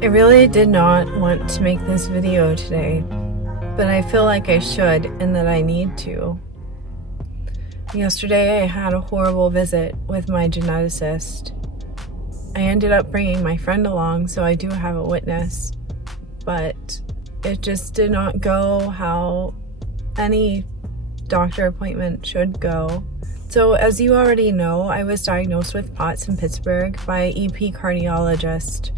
I really did not want to make this video today, but I feel like I should and that I need to. Yesterday I had a horrible visit with my geneticist. I ended up bringing my friend along, so I do have a witness, but it just did not go how any doctor appointment should go. So as you already know, I was diagnosed with POTS in Pittsburgh by an EP cardiologist.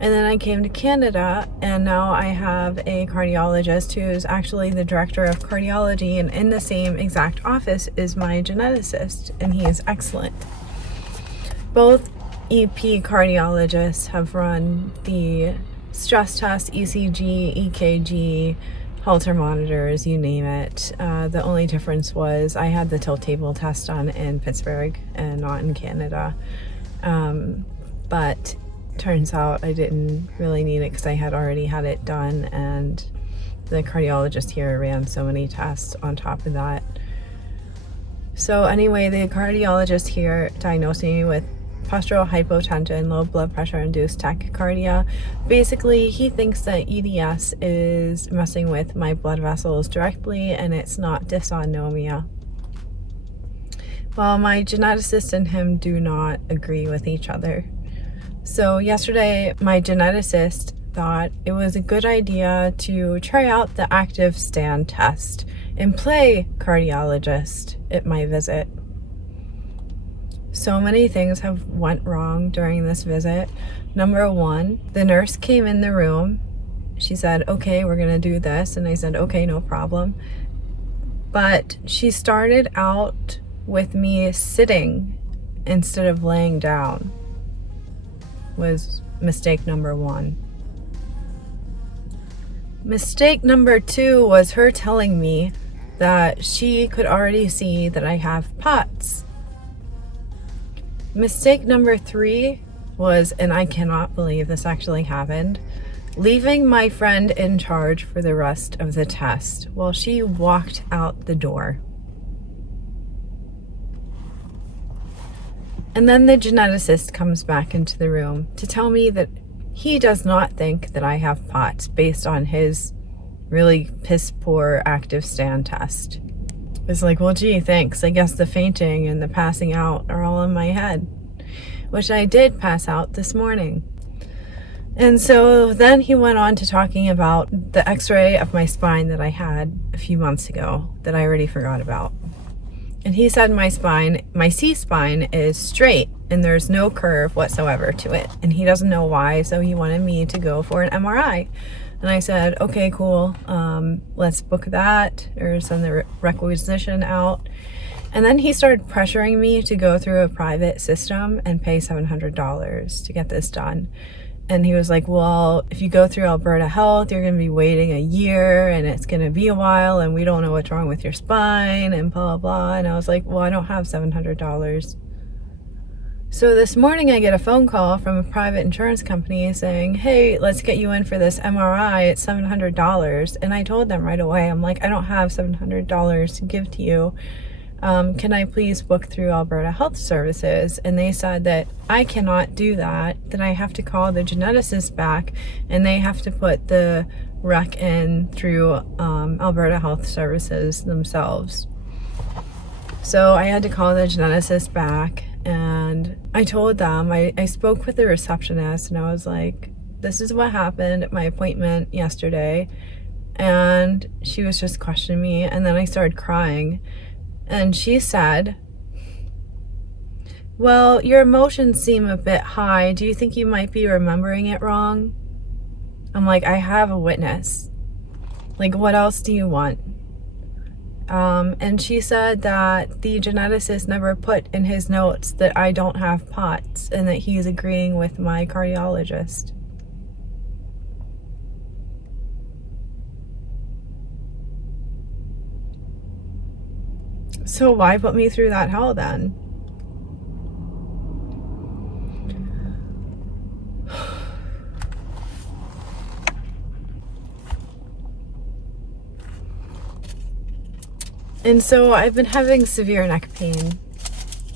And then I came to Canada, and now I have a cardiologist who's actually the director of cardiology, and in the same exact office is my geneticist, and he is excellent. Both EP cardiologists have run the stress test, ECG, EKG, Holter monitors, you name it. The only difference was I had the tilt table test done in Pittsburgh and not in Canada. But turns out I didn't really need it because I had already had it done, and the cardiologist here ran so many tests on top of that. So anyway, the cardiologist here diagnosed me with postural hypotension, low blood pressure induced tachycardia. Basically, he thinks that EDS is messing with my blood vessels directly, and it's not dysautonomia. Well, my geneticist and him do not agree with each other. So yesterday, my geneticist thought it was a good idea to try out the active stand test and play cardiologist at my visit. So many things have went wrong during this visit. Number one, the nurse came in the room. She said, okay, we're gonna do this. And I said, okay, no problem. But she started out with me sitting instead of laying down. Was mistake number one. Mistake number two was her telling me that she could already see that I have POTS. Mistake number three was, and I cannot believe this actually happened, leaving my friend in charge for the rest of the test while she walked out the door. And then the geneticist comes back into the room to tell me that he does not think that I have POTS based on his really piss poor active stand test. It's like, well, gee, thanks. I guess the fainting and the passing out are all in my head, which I did pass out this morning. And so then he went on to talking about the x-ray of my spine that I had a few months ago that I already forgot about. And he said my spine, my C-spine is straight and there's no curve whatsoever to it. And he doesn't know why, so he wanted me to go for an MRI. And I said, okay, cool, let's book that or send the requisition out. And then he started pressuring me to go through a private system and pay $700 to get this done. And he was like, well, if you go through Alberta Health, you're going to be waiting a year and it's going to be a while and we don't know what's wrong with your spine and blah, blah, blah. And I was like, well, I don't have $700. So this morning I get a phone call from a private insurance company saying, hey, let's get you in for this MRI. It's $700. And I told them right away, I'm like, I don't have $700 to give to you. Can I please book through Alberta Health Services? And they said that I cannot do that I have to call the geneticist back and they have to put the rec in through Alberta Health Services themselves. So I had to call the geneticist back, and I told them, I spoke with the receptionist and I was like, this is what happened at my appointment yesterday. And she was just questioning me, and then I started crying. And she said, well, your emotions seem a bit high. Do you think you might be remembering it wrong? I'm like, I have a witness. Like, what else do you want? And she said that the geneticist never put in his notes that I don't have POTS and that he's agreeing with my cardiologist. So why put me through that hell then? And so I've been having severe neck pain,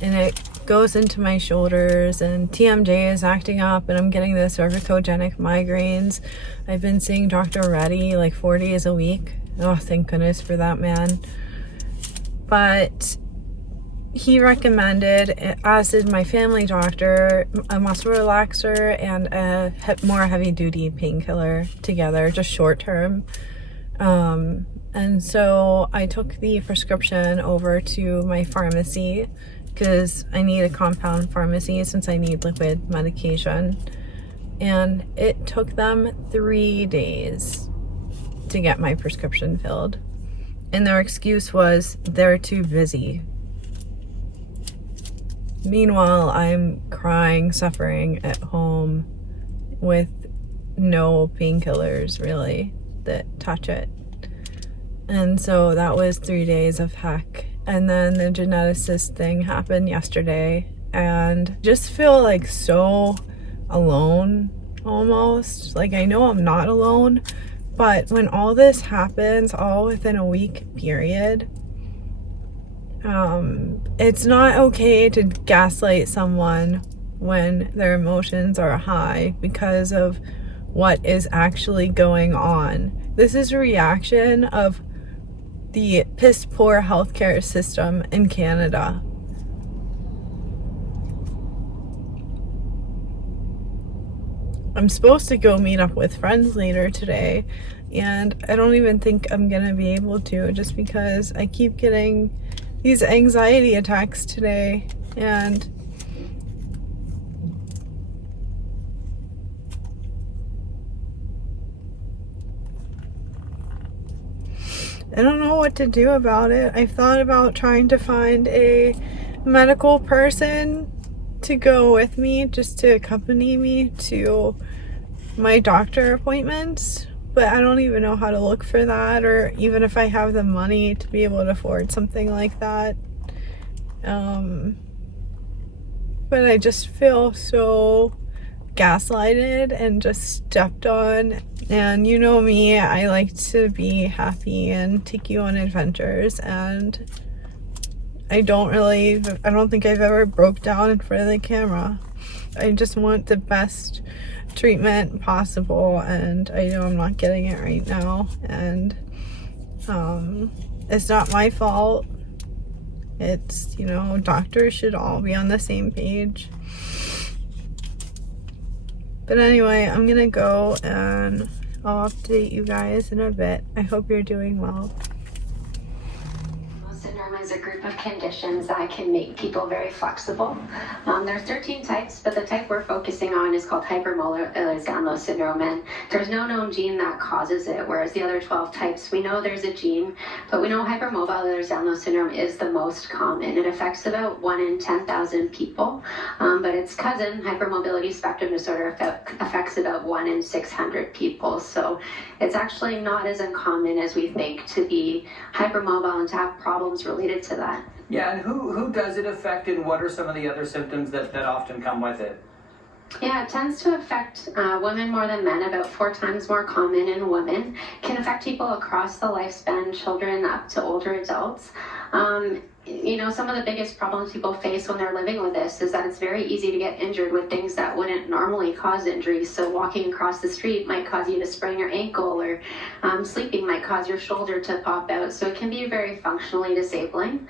and it goes into my shoulders, and TMJ is acting up, and I'm getting the cervicogenic migraines. I've been seeing Dr. Reddy like 4 days a week. Oh, thank goodness for that man. But he recommended, as did my family doctor, a muscle relaxer and a more heavy-duty painkiller together, just short-term. And so I took the prescription over to my pharmacy because I need a compound pharmacy since I need liquid medication. And it took them 3 days to get my prescription filled. And their excuse was they're too busy. Meanwhile, I'm crying, suffering at home with no painkillers really that touch it. And so that was 3 days of heck. And then the geneticist thing happened yesterday, and just feel like so alone almost. Like, I know I'm not alone, but when all this happens all within a week period, it's not okay to gaslight someone when their emotions are high because of what is actually going on. This is a reaction of the piss poor healthcare system in Canada. I'm supposed to go meet up with friends later today, and I don't even think I'm gonna be able to, just because I keep getting these anxiety attacks today, and I don't know what to do about it. I've thought about trying to find a medical person to go with me, just to accompany me to my doctor appointments, but I don't even know how to look for that, or even if I have the money to be able to afford something like that. But I just feel so gaslighted and just stepped on. And you know me, I like to be happy and take you on adventures, and I don't think I've ever broke down in front of the camera. I just want the best treatment possible, and I know I'm not getting it right now, and it's not my fault. It's, doctors should all be on the same page. But anyway, I'm gonna go and I'll update you guys in a bit. I hope you're doing well. Syndrome is a group of conditions that can make people very flexible. There's 13 types, but the type we're focusing on is called hypermolar Ehlers-Danlos syndrome, and there's no known gene that causes it, whereas the other 12 types, we know there's a gene, but we know hypermobile Ehlers-Danlos syndrome is the most common. It affects about 1 in 10,000 people, but its cousin, hypermobility spectrum disorder, affects about 1 in 600 people, so it's actually not as uncommon as we think to be hypermobile and to have problems related to that. Yeah, and who does it affect, and what are some of the other symptoms that often come with it? Yeah, it tends to affect women more than men, about 4 times more common in women. Can affect people across the lifespan, children up to older adults. Some of the biggest problems people face when they're living with this is that it's very easy to get injured with things that wouldn't normally cause injuries. So walking across the street might cause you to sprain your ankle, or sleeping might cause your shoulder to pop out. So it can be very functionally disabling.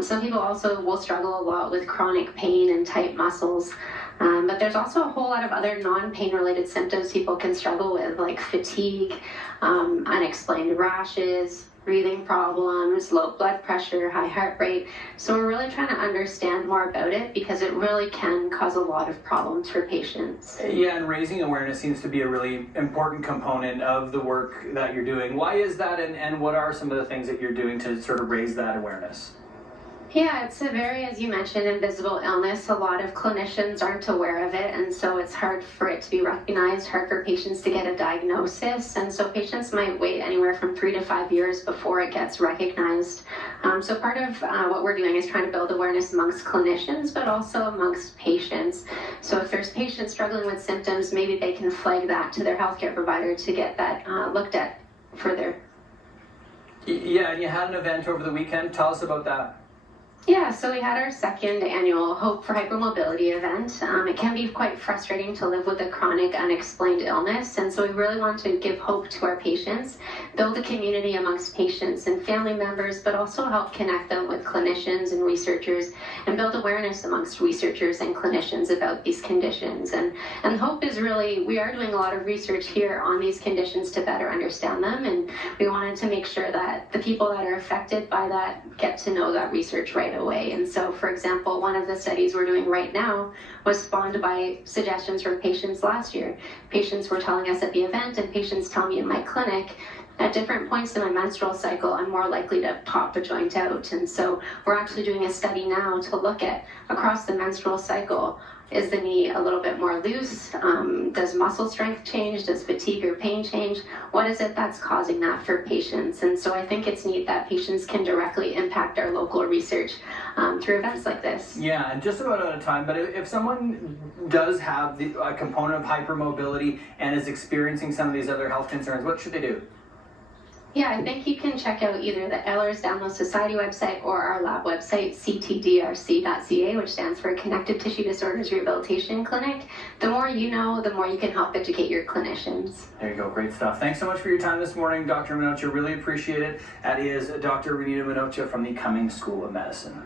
Some people also will struggle a lot with chronic pain and tight muscles. But there's also a whole lot of other non-pain related symptoms people can struggle with, like fatigue, unexplained rashes, breathing problems, low blood pressure, high heart rate. So we're really trying to understand more about it because it really can cause a lot of problems for patients. Yeah, and raising awareness seems to be a really important component of the work that you're doing. Why is that, and what are some of the things that you're doing to sort of raise that awareness? Yeah, it's a very, as you mentioned, invisible illness. A lot of clinicians aren't aware of it, and so it's hard for it to be recognized, hard for patients to get a diagnosis, and so patients might wait anywhere from 3 to 5 years before it gets recognized. So part of what we're doing is trying to build awareness amongst clinicians, but also amongst patients. So if there's patients struggling with symptoms, maybe they can flag that to their healthcare provider to get that looked at further. Yeah, and you had an event over the weekend. Tell us about that. Yeah, so we had our second annual Hope for Hypermobility event. It can be quite frustrating to live with a chronic unexplained illness, and so we really want to give hope to our patients, build a community amongst patients and family members, but also help connect them with clinicians and researchers, and build awareness amongst researchers and clinicians about these conditions. And hope is really, we are doing a lot of research here on these conditions to better understand them, and we wanted to make sure that the people that are affected by that get to know that research right away. And so, for example, one of the studies we're doing right now was spawned by suggestions from patients last year. Patients were telling us at the event, and patients tell me in my clinic, at different points in my menstrual cycle, I'm more likely to pop a joint out. And so we're actually doing a study now to look at, across the menstrual cycle, is the knee a little bit more loose? Does muscle strength change? Does fatigue or pain change? What is it that's causing that for patients? And so I think it's neat that patients can directly impact our local research through events like this. Yeah, and just about out of time, but if someone does have a component of hypermobility and is experiencing some of these other health concerns, what should they do? Yeah, I think you can check out either the Ehlers-Danlos Society website or our lab website, ctdrc.ca, which stands for Connective Tissue Disorders Rehabilitation Clinic. The more you know, the more you can help educate your clinicians. There you go, great stuff. Thanks so much for your time this morning, Dr. Minocha. Really appreciate it. That is Dr. Renita Minocha from the Cummings School of Medicine.